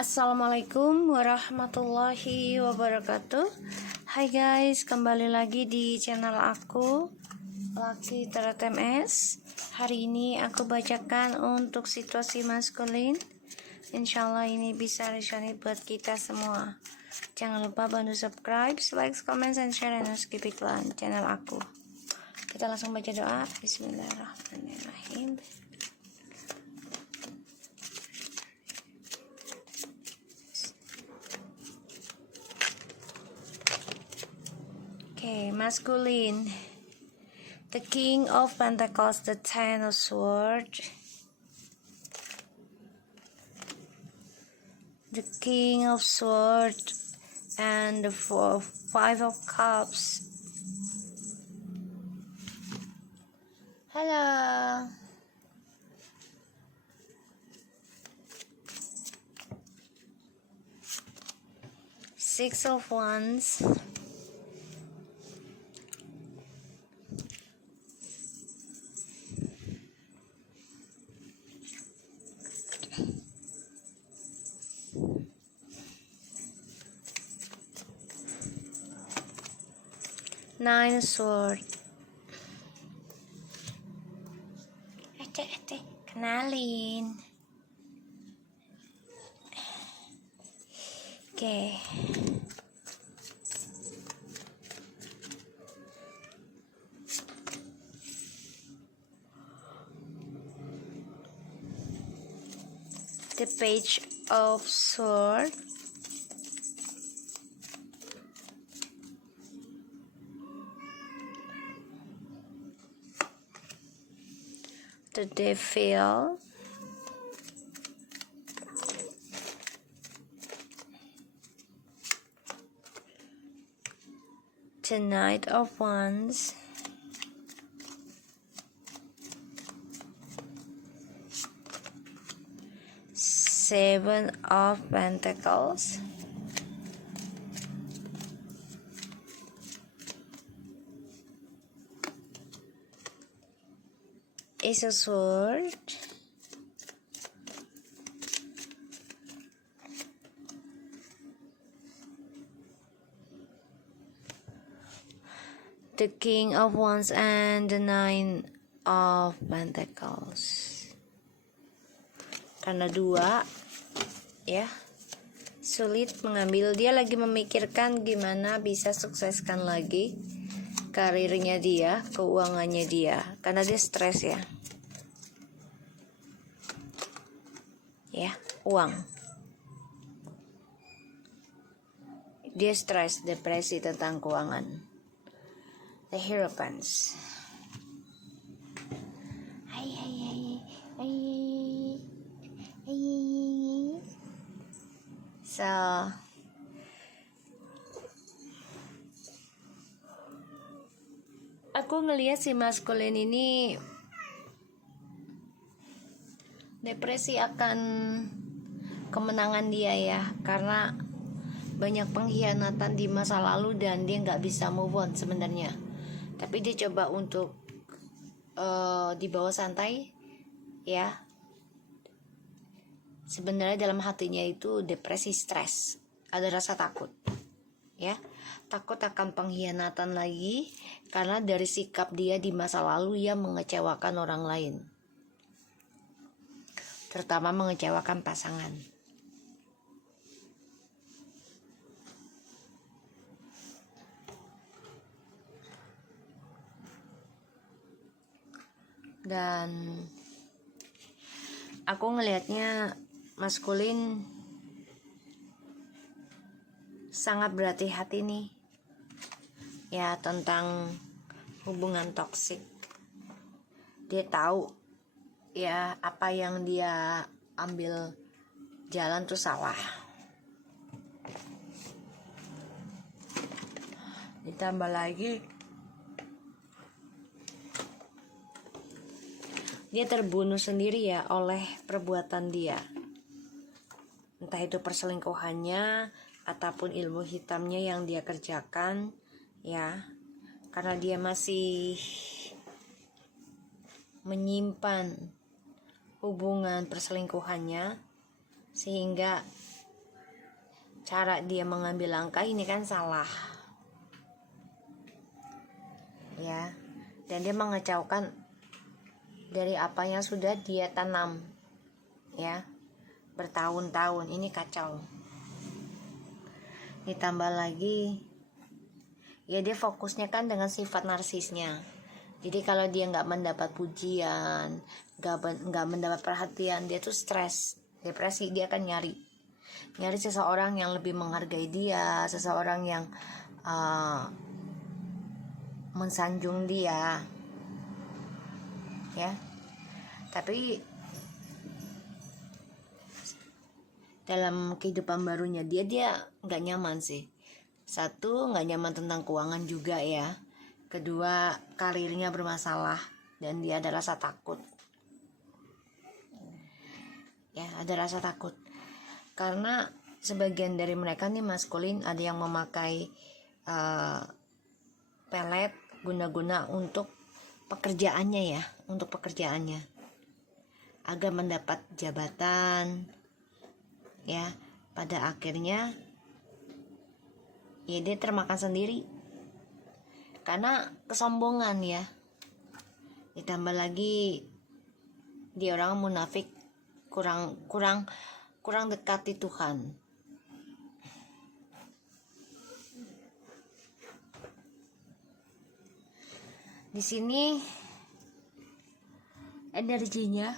Assalamualaikum warahmatullahi wabarakatuh. Hai guys, kembali lagi di channel aku, Laki Tarot MS. Hari ini aku bacakan untuk situasi maskulin. Insyaallah ini bisa resonate buat kita semua. Jangan lupa bantu subscribe, like, comment, and share, dan skip iklan channel aku. Kita langsung baca doa. Bismillahirrahmanirrahim. Okay, masculine. The King of Pentacles, the Ten of Swords, the King of Swords, and the Five of Cups. Hello. Six of Wands. Nine of Swords. Kenalin. Oke. The Page of Swords. The Devil. The Knight of Wands. Seven of Pentacles. Ace of Swords. The King of Wands and the Nine of Pentacles. Karena dua, ya, sulit mengambil. Dia lagi memikirkan gimana bisa sukseskan lagi karirnya dia, keuangannya dia, karena dia stres ya. Ya, uang. Dia stres, depresi tentang keuangan. The Hierophants. So, aku ngelihat si maskulin ini depresi akan kemenangan dia ya, karena banyak pengkhianatan di masa lalu dan dia nggak bisa move on sebenarnya. Tapi dia coba untuk dibawa santai ya. Sebenarnya dalam hatinya itu depresi, stres, ada rasa takut ya, takut akan pengkhianatan lagi karena dari sikap dia di masa lalu yang mengecewakan orang lain, terutama mengecewakan pasangan. Dan aku ngelihatnya maskulin sangat berhati-hati nih ya tentang hubungan toksik. Dia tahu ya apa yang dia ambil jalan tuh salah. Ditambah lagi dia terbunuh sendiri ya oleh perbuatan dia. Entah itu perselingkuhannya ataupun ilmu hitamnya yang dia kerjakan ya. Karena dia masih menyimpan hubungan perselingkuhannya, sehingga cara dia mengambil langkah ini kan salah, ya. Dan dia mengecaukan dari apa yang sudah dia tanam, ya, bertahun-tahun. Ini kacau. Ditambah lagi, ya dia fokusnya kan dengan sifat narsisnya. Jadi kalau dia nggak mendapat pujian, nggak mendapat perhatian, dia tuh stres, depresi. Dia akan nyari seseorang yang lebih menghargai dia, seseorang yang mensanjung dia, ya. Tapi dalam kehidupan barunya dia nggak nyaman sih. Satu, nggak nyaman tentang keuangan juga, ya. Kedua, karirnya bermasalah dan dia ada rasa takut, ya, ada rasa takut karena sebagian dari mereka nih maskulin, ada yang memakai pelet guna-guna untuk pekerjaannya, ya, untuk pekerjaannya agar mendapat jabatan, ya. Pada akhirnya ya dia termakan sendiri karena kesombongan, ya. Ditambah lagi dia orang munafik, kurang dekati Tuhan. Di sini energinya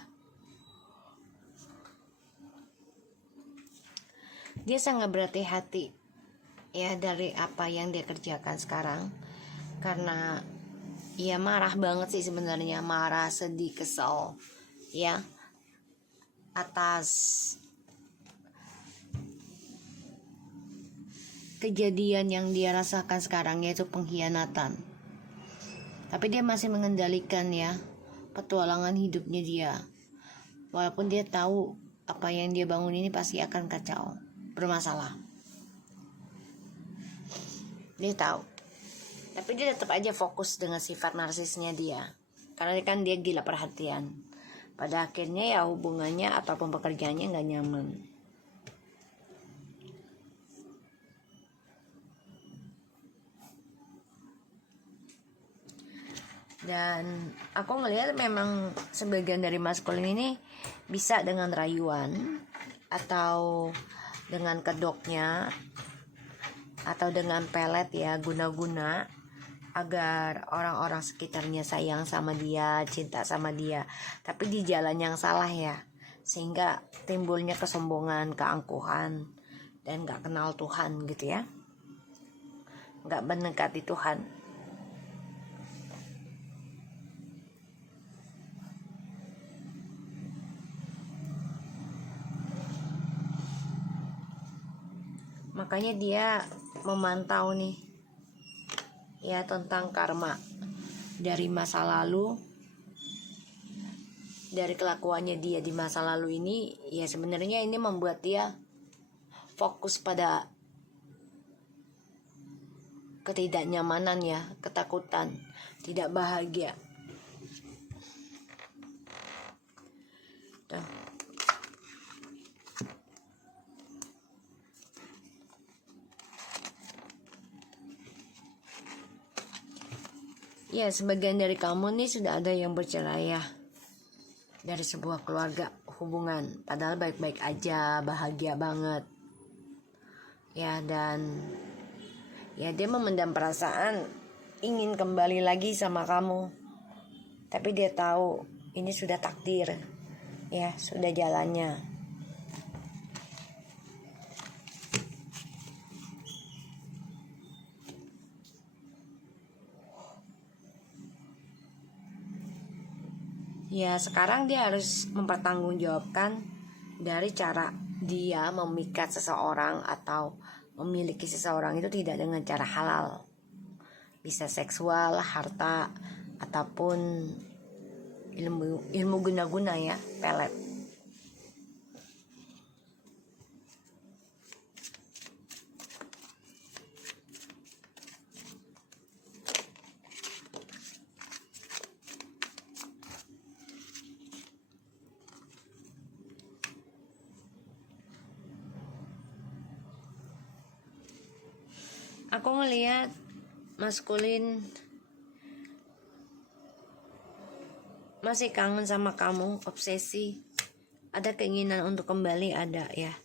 dia sangat berhati-hati, ya, dari apa yang dia kerjakan sekarang, karena ya marah banget sih sebenarnya, marah, sedih, kesel, ya, atas kejadian yang dia rasakan sekarang, yaitu pengkhianatan. Tapi dia masih mengendalikan, ya, petualangan hidupnya dia, walaupun dia tahu apa yang dia bangun ini pasti akan kacau, bermasalah. Dia tahu, tapi dia tetap aja fokus dengan sifat narsisnya dia, karena kan dia gila perhatian. Pada akhirnya ya hubungannya ataupun pekerjaannya nggak nyaman. Dan aku ngelihat memang sebagian dari maskulin ini bisa dengan rayuan atau dengan kedoknya atau dengan pelet, ya, guna-guna agar orang-orang sekitarnya sayang sama dia, cinta sama dia. Tapi di jalan yang salah, ya, sehingga timbulnya kesombongan, keangkuhan, dan gak kenal Tuhan gitu, ya, gak mendekati Tuhan. Makanya dia memantau nih, ya, tentang karma dari masa lalu, dari kelakuannya dia di masa lalu ini. Ya sebenarnya ini membuat dia fokus pada ketidaknyamanan, ya, ketakutan, tidak bahagia. Tuh. Ya, sebagian dari kamu nih sudah ada yang bercerai, ya, dari sebuah keluarga, hubungan, padahal baik-baik aja, bahagia banget, ya. Dan ya dia memendam perasaan ingin kembali lagi sama kamu, tapi dia tahu ini sudah takdir, ya, sudah jalannya. Ya sekarang dia harus mempertanggungjawabkan dari cara dia memikat seseorang atau memiliki seseorang itu tidak dengan cara halal. Bisa seksual, harta, ataupun ilmu guna-guna, ya, pelet. Aku ngelihat maskulin masih kangen sama kamu, obsesi, ada keinginan untuk kembali, ada ya.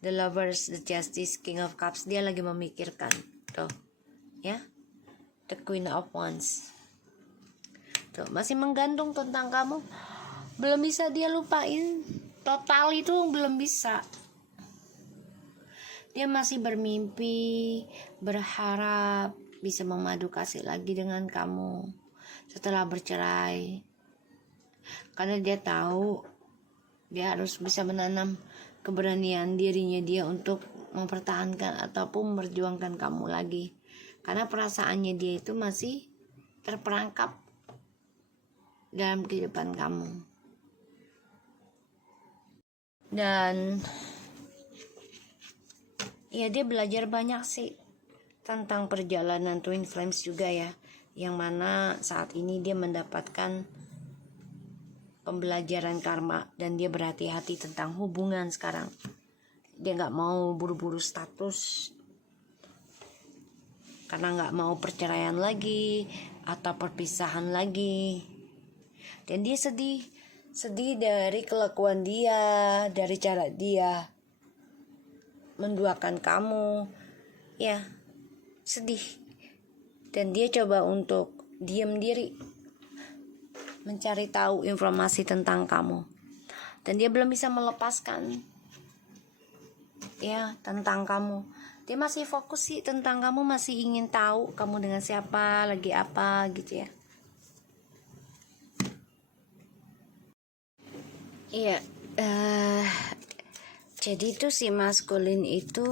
The Lovers, the Justice, King of Cups, dia lagi memikirkan tuh ya, the Queen of Wands tuh, masih menggantung tentang kamu, belum bisa dia lupain total, itu belum bisa. Dia masih bermimpi, berharap bisa memadu kasih lagi dengan kamu setelah bercerai. Karena dia tahu dia harus bisa menanam keberanian dirinya dia untuk mempertahankan ataupun memperjuangkan kamu lagi. Karena perasaannya dia itu masih terperangkap dalam kehidupan kamu. Dan ya, dia belajar banyak sih tentang perjalanan Twin Flames juga ya, yang mana saat ini dia mendapatkan pembelajaran karma dan dia berhati-hati tentang hubungan sekarang. Dia nggak mau buru-buru status karena nggak mau perceraian lagi atau perpisahan lagi. Dan dia sedih dari kelakuan dia, dari cara dia menduakan kamu ya, sedih. Dan dia coba untuk diam diri, mencari tahu informasi tentang kamu, dan dia belum bisa melepaskan ya tentang kamu. Dia masih fokus sih tentang kamu, masih ingin tahu kamu dengan siapa, lagi apa gitu ya. Iya, jadi itu si maskulin itu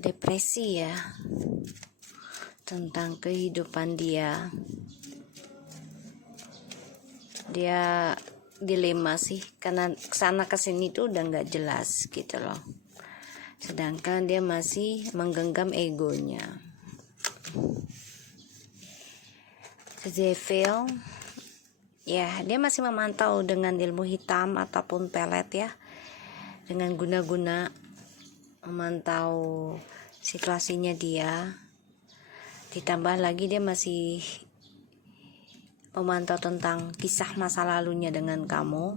depresi ya tentang kehidupan dia. Dia dilema sih, karena kesana kesini tuh udah nggak jelas gitu loh. Sedangkan dia masih menggenggam egonya. The Devil, ya dia masih memantau dengan ilmu hitam ataupun pelet ya, dengan guna-guna memantau situasinya dia. Ditambah lagi dia masih memantau tentang kisah masa lalunya dengan kamu.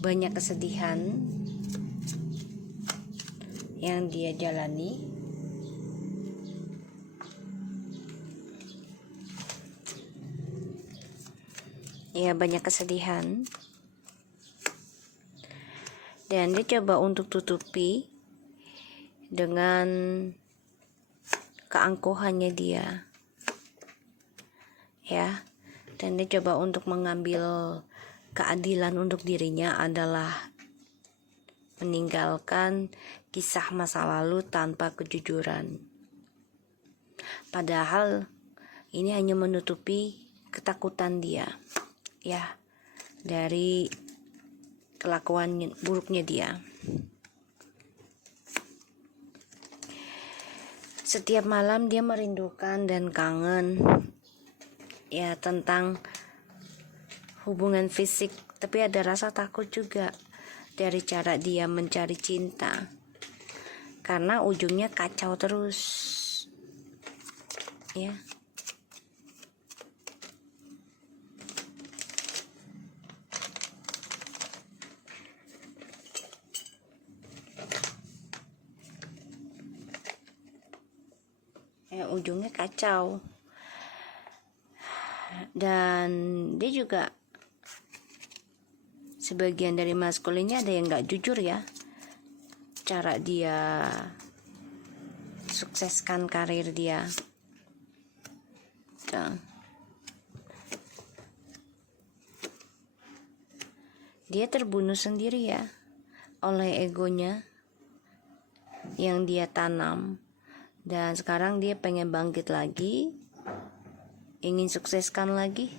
Banyak kesedihan yang dia jalani. Ya, banyak kesedihan. Dan dia coba untuk tutupi dengan keangkuhannya dia. Ya. Dan dia coba untuk mengambil keadilan untuk dirinya adalah meninggalkan kisah masa lalu tanpa kejujuran. Padahal ini hanya menutupi ketakutan dia ya, dari kelakuan buruknya dia. Setiap malam dia merindukan dan kangen ya tentang hubungan fisik, tapi ada rasa takut juga dari cara dia mencari cinta, karena ujungnya kacau terus ya. Ujungnya kacau. Dan dia juga, sebagian dari maskulinnya ada yang gak jujur ya, cara dia sukseskan karir dia. Dia terbunuh sendiri ya oleh egonya yang dia tanam. Dan sekarang dia pengen bangkit lagi, ingin sukseskan lagi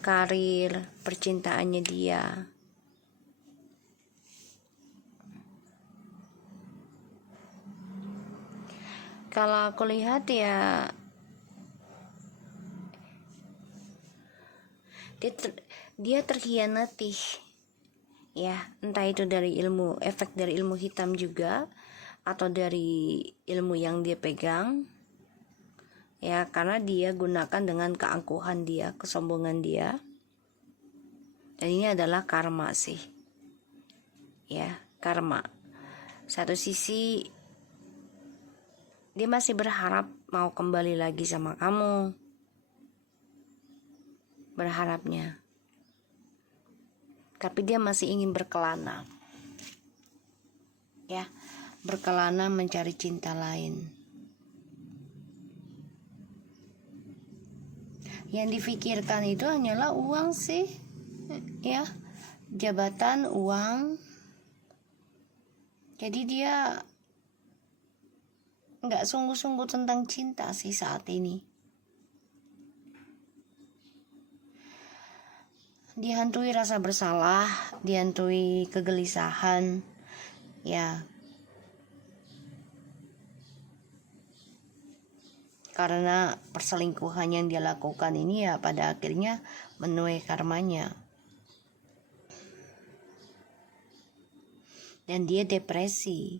karir percintaannya dia. Kalau aku lihat ya, dia terhianati ya, entah itu dari efek dari ilmu hitam juga, atau dari ilmu yang dia pegang, ya, karena dia gunakan dengan keangkuhan dia, kesombongan dia. Dan ini adalah karma sih, ya, karma. Satu sisi dia masih berharap mau kembali lagi sama kamu, berharapnya, tapi dia masih ingin berkelana, ya, berkelana mencari cinta lain. Yang difikirkan itu hanyalah uang sih, ya, jabatan, uang. Jadi dia nggak sungguh-sungguh tentang cinta sih saat ini. Dihantui rasa bersalah, dihantui kegelisahan, ya, karena perselingkuhan yang dia lakukan ini ya pada akhirnya menuai karmanya. Dan dia depresi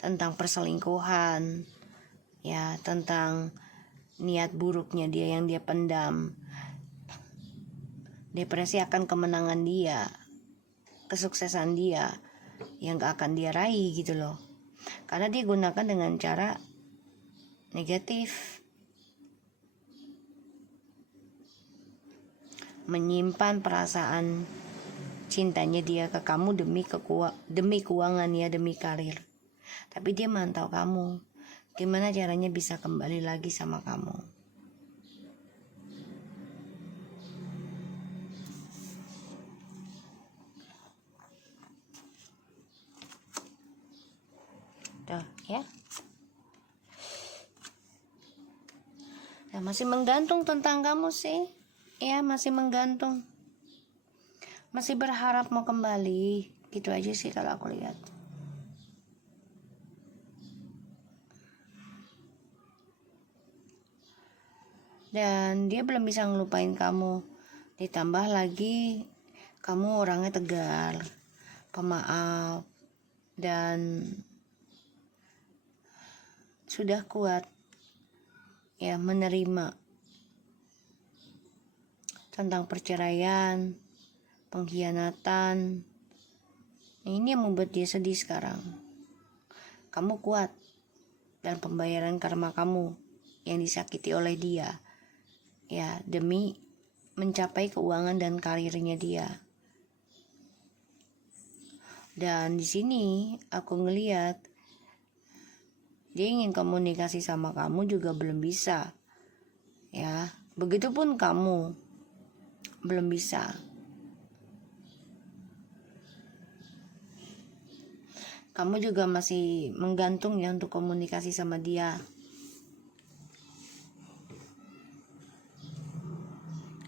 tentang perselingkuhan, ya, tentang niat buruknya dia yang dia pendam. Depresi akan kemenangan dia, kesuksesan dia yang gak akan dia raih gitu loh. Karena dia gunakan dengan cara negatif, menyimpan perasaan cintanya dia ke kamu demi keuangan ya, demi karir. Tapi dia mantau kamu, gimana caranya bisa kembali lagi sama kamu. Tuh, ya. Nah, masih menggantung tentang kamu sih. Ya, masih menggantung. Masih berharap mau kembali. Gitu aja sih kalau aku lihat. Dan dia belum bisa ngelupain kamu. Ditambah lagi kamu orangnya tegar, pemaaf, dan sudah kuat, ya, menerima tentang perceraian, pengkhianatan. Ini yang membuat dia sedih sekarang. Kamu kuat dan pembayaran karma kamu yang disakiti oleh dia, ya, demi mencapai keuangan dan karirnya dia. Dan di sini aku ngelihat dia ingin komunikasi sama kamu juga belum bisa, ya. Begitupun kamu belum bisa. Kamu juga masih menggantung ya untuk komunikasi sama dia.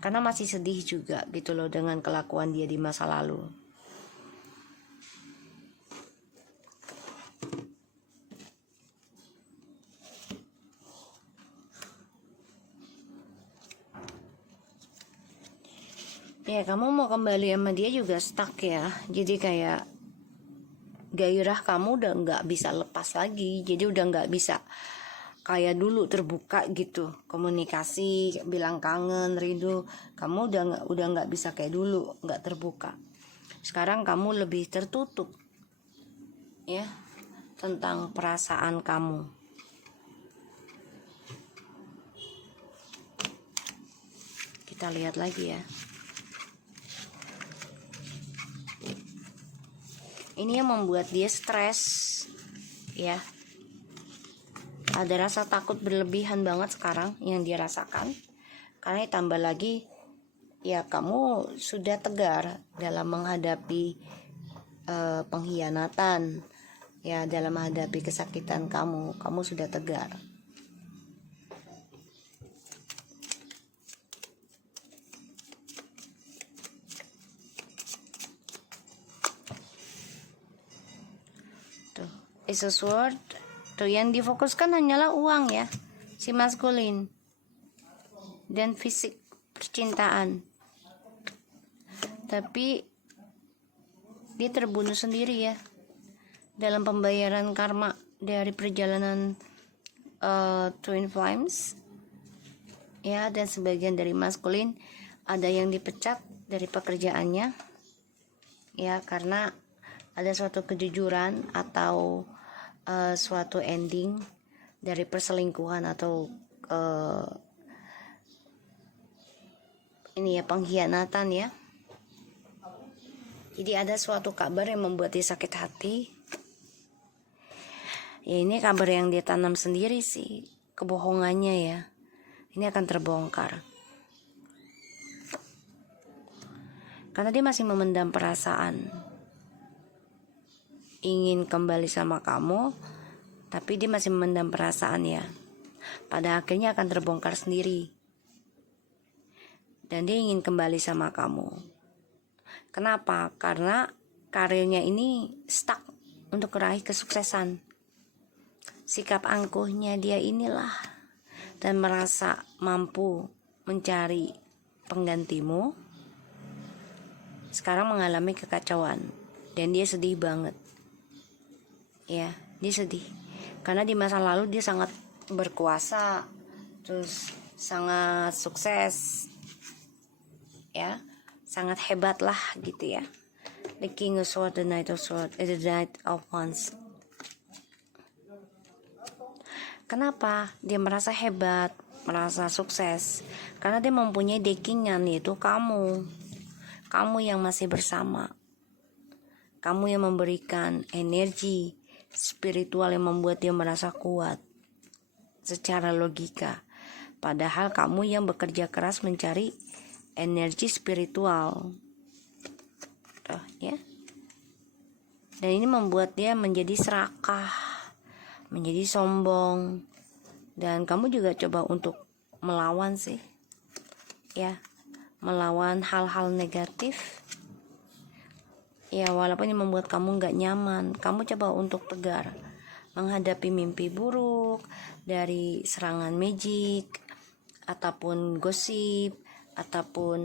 Karena masih sedih juga gitu loh dengan kelakuan dia di masa lalu. Ya, kamu mau kembali sama dia juga stuck ya. Jadi kayak gairah kamu udah nggak bisa lepas lagi. Jadi udah nggak bisa kayak dulu terbuka gitu, komunikasi, bilang kangen, rindu. Kamu udah nggak bisa kayak dulu, nggak terbuka. Sekarang kamu lebih tertutup, ya, tentang perasaan kamu. Kita lihat lagi ya. Ini yang membuat dia stres, ya. Ada rasa takut berlebihan banget sekarang yang dia rasakan. Karena tambah lagi, ya, kamu sudah tegar dalam menghadapi pengkhianatan, ya, dalam menghadapi kesakitan kamu sudah tegar. Is a sword. Tuh, yang difokuskan hanyalah uang ya, si maskulin, dan fisik, percintaan. Tapi dia terbunuh sendiri ya dalam pembayaran karma dari perjalanan twin flames ya, dan sebagian dari maskulin ada yang dipecat dari pekerjaannya ya, karena ada suatu kejujuran atau suatu ending dari perselingkuhan atau ini ya, pengkhianatan ya. Jadi ada suatu kabar yang membuat dia sakit hati. Ya ini kabar yang dia tanam sendiri sih, kebohongannya ya. Ini akan terbongkar. Karena dia masih memendam perasaan. Ingin kembali sama kamu, tapi dia masih memendam perasaan ya. Pada akhirnya akan terbongkar sendiri. Dan dia ingin kembali sama kamu. Kenapa? Karena karirnya ini stuck untuk meraih kesuksesan. Sikap angkuhnya dia inilah, dan merasa mampu mencari penggantimu, sekarang mengalami kekacauan. Dan dia sedih banget. Ya, dia sedih. Karena di masa lalu dia sangat berkuasa, terus sangat sukses. Ya, sangat hebat lah gitu ya. The King of Swords, the Knight of Swords, the Knight of Wands. Kenapa dia merasa hebat, merasa sukses? Karena dia mempunyai deckingan, yaitu kamu. Kamu yang masih bersama. Kamu yang memberikan energi spiritual yang membuat dia merasa kuat secara logika. Padahal kamu yang bekerja keras mencari energi spiritual. Tuh, ya. Dan ini membuat dia menjadi serakah, menjadi sombong. Dan kamu juga coba untuk melawan sih. Ya, melawan hal-hal negatif. Ya, walaupun ini membuat kamu gak nyaman, kamu coba untuk tegar menghadapi mimpi buruk dari serangan magic ataupun gosip ataupun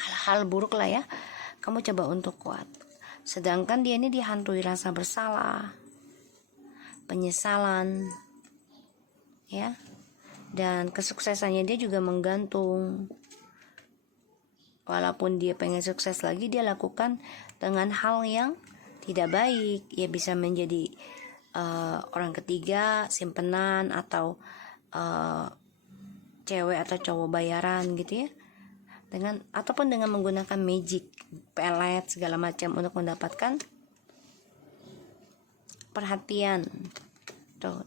hal-hal buruk lah ya. Kamu coba untuk kuat. Sedangkan dia ini dihantui rasa bersalah, penyesalan ya, dan kesuksesannya dia juga menggantung. Walaupun dia pengen sukses lagi, dia lakukan dengan hal yang tidak baik. Ya bisa menjadi orang ketiga, simpenan, atau cewek atau cowok bayaran gitu ya. Ataupun dengan menggunakan magic, pelet segala macam untuk mendapatkan perhatian. Tuh.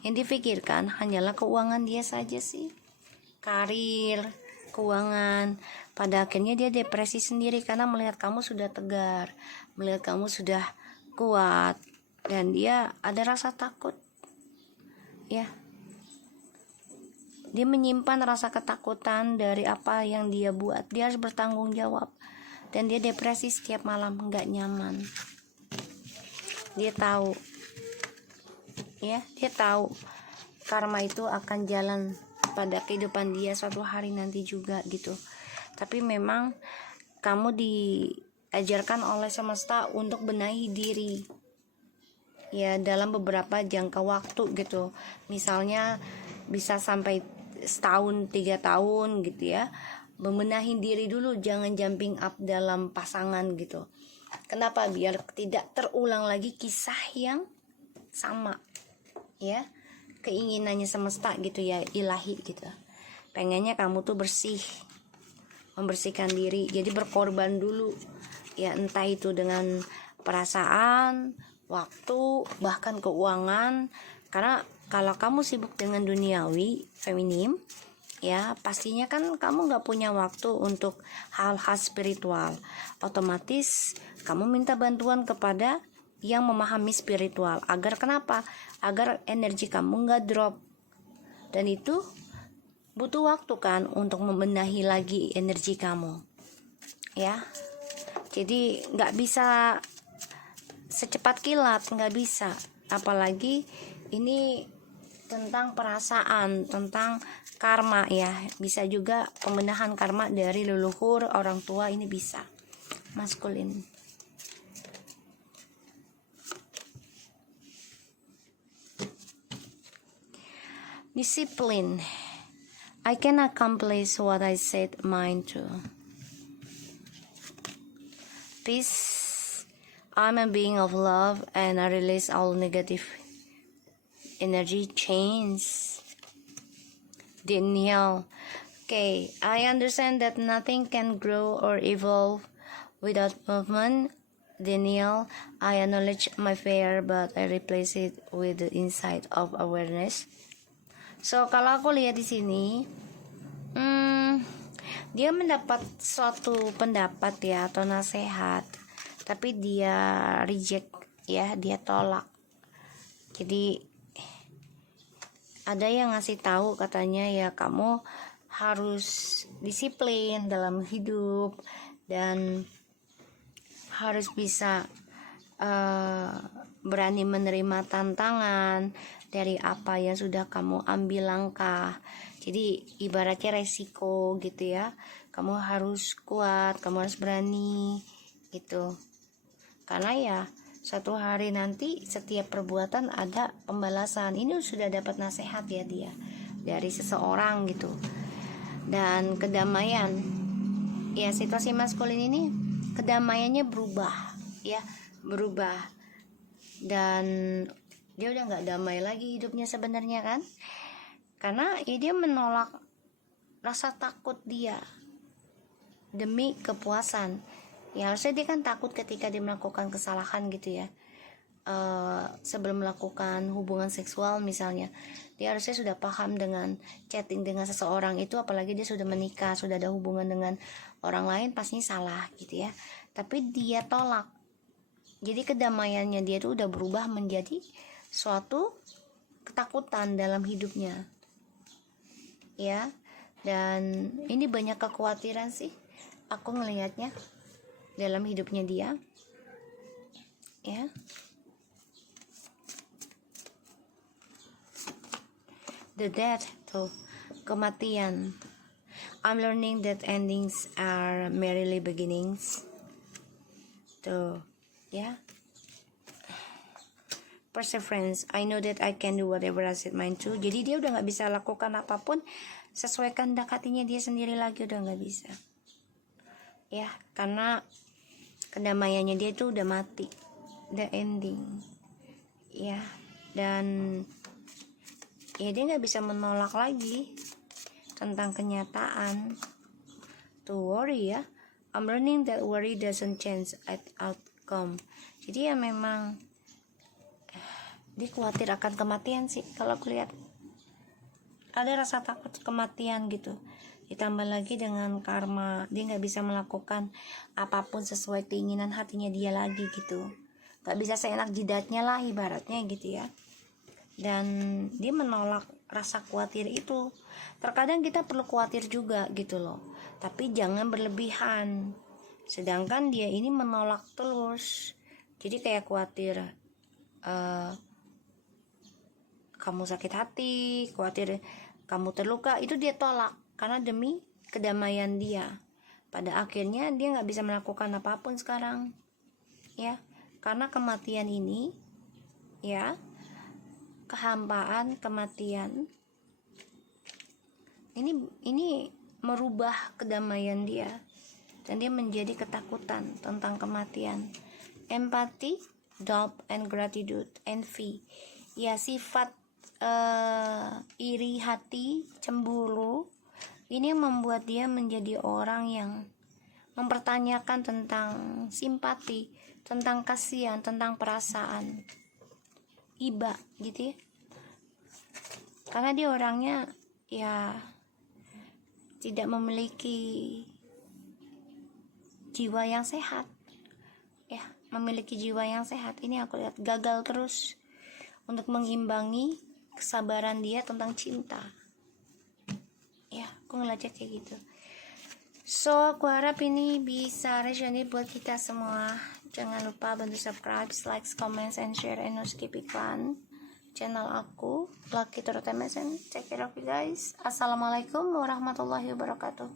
Yang difikirkan hanyalah keuangan dia saja sih. Karir, keuangan. Pada akhirnya dia depresi sendiri karena melihat kamu sudah tegar, melihat kamu sudah kuat, dan dia ada rasa takut. Ya. Dia menyimpan rasa ketakutan dari apa yang dia buat. Dia harus bertanggung jawab. Dan dia depresi setiap malam, gak nyaman. Dia tahu. Ya, dia tahu karma itu akan jalan pada kehidupan dia suatu hari nanti juga gitu. Tapi memang kamu diajarkan oleh semesta untuk benahi diri. Ya, dalam beberapa jangka waktu gitu. Misalnya bisa sampai setahun, 3 tahun gitu ya. Membenahi diri dulu, jangan jumping up dalam pasangan gitu. Kenapa? Biar tidak terulang lagi kisah yang sama. Ya, keinginannya semesta gitu ya, ilahi gitu. Pengennya kamu tuh bersih, membersihkan diri. Jadi berkorban dulu. Ya, entah itu dengan perasaan, waktu, bahkan keuangan. Karena kalau kamu sibuk dengan duniawi, feminim, ya pastinya kan kamu gak punya waktu untuk hal-hal spiritual. Otomatis kamu minta bantuan kepada yang memahami spiritual. Agar kenapa? Agar energi kamu gak drop. Dan itu butuh waktu kan untuk membenahi lagi energi kamu. Ya, jadi gak bisa secepat kilat, gak bisa. Apalagi ini tentang perasaan, tentang karma ya. Bisa juga pembenahan karma dari leluhur, orang tua, ini bisa maskulin. discipline. I can accomplish what I set mind to. Peace. I'm a being of love and I release all negative energy chains. Denial. Okay, I understand that nothing can grow or evolve without movement. Denial. I acknowledge my fear but I replace it with the insight of awareness. So kalau aku lihat di sini, dia mendapat suatu pendapat ya atau nasihat, tapi dia reject ya, dia tolak. Jadi ada yang ngasih tahu katanya ya kamu harus disiplin dalam hidup dan harus bisa berani menerima tantangan dari apa yang sudah kamu ambil langkah. Jadi ibaratnya resiko gitu ya, kamu harus kuat, kamu harus berani gitu, karena ya suatu hari nanti setiap perbuatan ada pembalasan. Ini sudah dapat nasihat ya dia dari seseorang gitu. Dan kedamaian ya, situasi maskulin ini kedamaiannya berubah ya, berubah, dan dia udah nggak damai lagi hidupnya sebenarnya kan, karena ya dia menolak rasa takut dia demi kepuasan. Ya harusnya dia kan takut ketika dia melakukan kesalahan gitu ya, sebelum melakukan hubungan seksual misalnya, dia harusnya sudah paham dengan chatting dengan seseorang itu, apalagi dia sudah menikah, sudah ada hubungan dengan orang lain, pastinya salah gitu ya. Tapi dia tolak, jadi kedamaiannya dia tuh udah berubah menjadi suatu ketakutan dalam hidupnya ya. Dan ini banyak kekhawatiran sih aku ngelihatnya dalam hidupnya dia ya. The death, tuh kematian. I'm learning that endings are merely beginnings. Tuh ya. Perseverance. I know that I can do whatever I set mind to. Jadi dia udah nggak bisa lakukan apapun sesuai kehendak hatinya dia sendiri lagi, udah nggak bisa ya, karena kedamaiannya dia itu udah mati, the ending ya. Dan ya dia nggak bisa menolak lagi tentang kenyataan. To worry ya, I'm learning that worry doesn't change at outcome. Jadi ya memang dia khawatir akan kematian sih kalau aku lihat, ada rasa takut kematian gitu, ditambah lagi dengan karma, dia nggak bisa melakukan apapun sesuai keinginan hatinya dia lagi gitu, nggak bisa seenak jidatnya lah ibaratnya gitu ya. Dan dia menolak rasa khawatir itu. Terkadang kita perlu khawatir juga gitu loh, tapi jangan berlebihan. Sedangkan dia ini menolak terus, jadi kayak khawatir kamu sakit hati, khawatir kamu terluka, itu dia tolak karena demi kedamaian dia. Pada akhirnya dia nggak bisa melakukan apapun sekarang ya, karena kematian ini ya, kehampaan, kematian ini merubah kedamaian dia, dan dia menjadi ketakutan tentang kematian. Empathy, doubt, and gratitude, envy ya, sifat iri hati, cemburu, ini membuat dia menjadi orang yang mempertanyakan tentang simpati, tentang kasihan, tentang perasaan, iba gitu ya. Karena dia orangnya ya tidak memiliki jiwa yang sehat ya, memiliki jiwa yang sehat. Ini aku lihat gagal terus untuk mengimbangi kesabaran dia tentang cinta ya, aku ngeliatnya kayak gitu. So aku harap ini bisa resonate buat kita semua. Jangan lupa bantu subscribe, like, comment, and share, and no skip iklan channel aku, Lucky Terutama. Take care of you guys. Assalamualaikum warahmatullahi wabarakatuh.